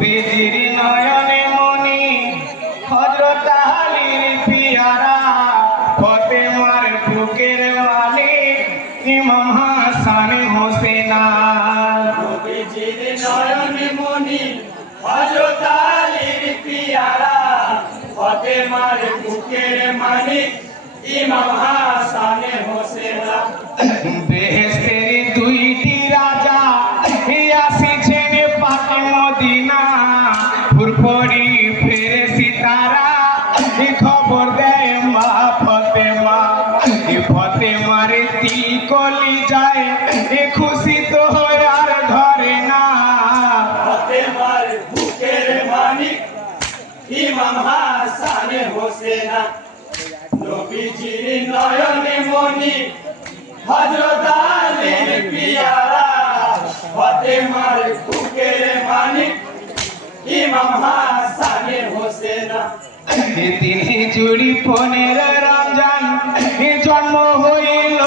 নবীজির নয়নে মনি হযরত আলীর পিয়ারা ফাতেমার বুকের মালিক ইমাম হাসান হোসেন নবীজির নয়নে মনি হযরত আলীর পিয়ারা ফাতেমার বুকের মালিক ইমাম হাসান হোসেন বেহেশতের দুইটি রাজা আসিছেন পাকে মদিনা ফুরফুরি ফেরেশি তারা খবর দেয় মা ফাতেমা ফাতেমার দিল কলি যায় খুশি তো হয় আর ধরে না ফাতেমার বুকের মালিক ইমাম হাসান হোসেন নবীজির নয়নে মনি হযরত আলীর পিয়ারা ফাতেমার বুকের মালিক ইমাম হাসান হোসেন তিনি জুড়ি 15 রমজান জন্ম হইল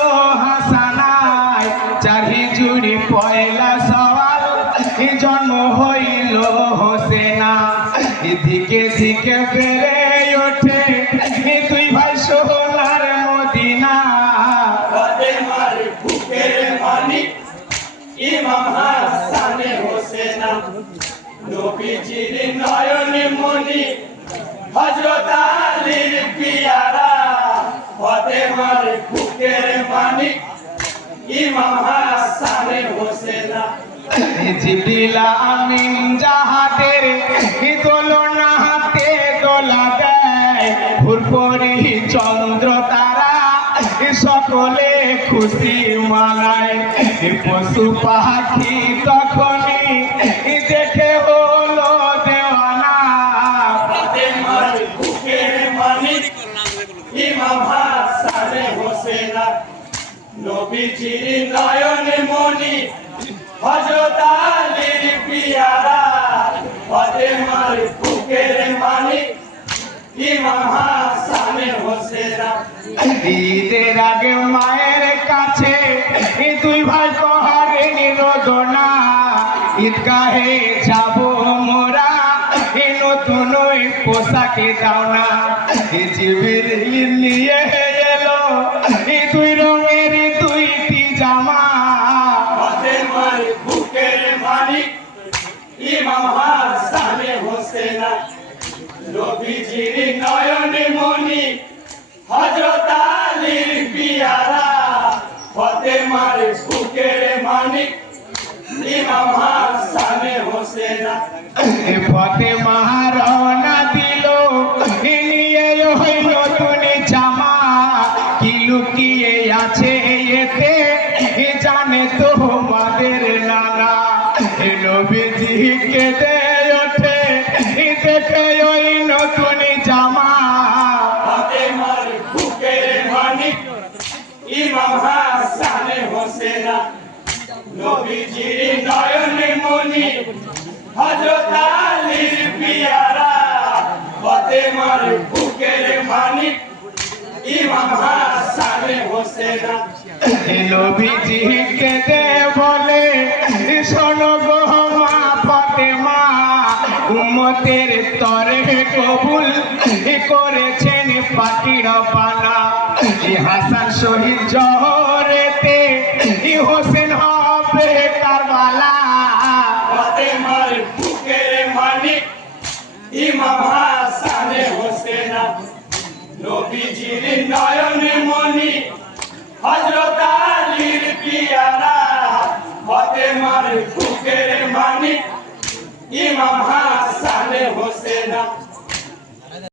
হাসানায় 4 হিজরি পয়লা সওয়াল জন্ম হইল হোসেনা এদিকে দিকে বেড়ে ওঠে দুই ভাই সোনার মদিনা ফাতেমার বুকের মালিক ইমাম হাসান হোসেন নবীজির নয়নে মনি হযরত আলীর পিয়ারা ফাতেমার বুকের মালিক ইমাম হাসান হোসেন জিবরিল আমিন জাহাদের দোলনা হাতে দোলা দেয় ফুরফুরি চন্দ্র তারা সকলে খুশি মানায় পশু পাখি তখনই দেখে হলো দেওয়ানা ফাতেমার বুকের মালিক ইমাম হাসান হোসেন নবীজির নয়নে মনি হযরত আলীর পিয়ারা ফাতেমার বুকের মালিক ইমাম হাসান হোসেন ঈদের আগে মায়ের কাছে দুই ভাই করেন রোদনা ঈদগাহে যাব মোরা নতুন পোশাকে দাও না জিবরিল নিয়ে এলো দুই রঙের দুইটি জামা ফাতেমার বুকের মালিক ইমাম হাসান হোসেন নবীজির নয়নে মনি হযরত আলীর পিয়ারা ফাতেমার বুকের মালিক ইমাম হাসান হোসেন ফাতেমা রওনা দিল নিয়ে ওই নতুন জামা কি লুকিয়ে আছে এতে জানে তো আমাদের নানা নবীজি কেঁদে ওঠে দেখে ওই নতুন জামা ফাতেমার বুকের মালিক ইমাম হাসান হোসেন নবীজির নয়নে মনি হযরত আলীর পিয়ারা ফাতেমার বুকের মালিক ইমাম হাসান হোসেন নবীজি কেঁদে বলে শোনো গো মা ফাতেমা উম্মতের তরে কবুল করেছেন পাখির পানা হাসান শহীদ জহরেতে হোসেন হবে কারবালা ফাতেমার বুকের মালিক ইমাম হাসান হোসেন নবীজির নয়নে মনি হযরত আলীর পিয়ারা ফাতেমার বুকের মালিক ইমাম হাসান হোসেন